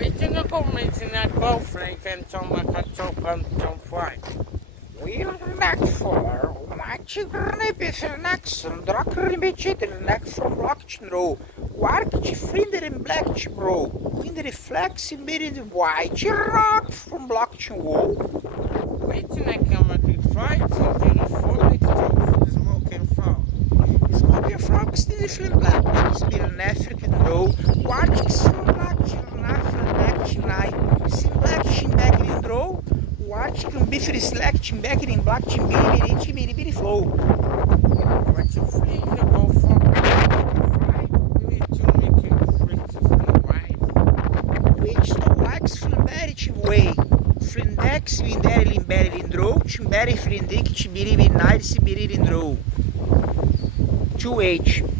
Original conventional girlfriend can come back to fight. We'll neck for my chicken is an excellent doctor in the neck from blockchain row. Work finder in black bro. Wind reflex in the white rock from blockchain wall. Waiting I can make it fight until the full for the smoking frog. Smoking frog still flame black. It's been an African row. Watching some black Sim black chin back in draw. Watch can be free slack chin back in black chin biri flow. What you free to go for we need to make it free to wide. Which to likes flimberry chin way. Flindex winderly embedded in draw. Chimberry flindic chibiri night sibiri in draw. 2H.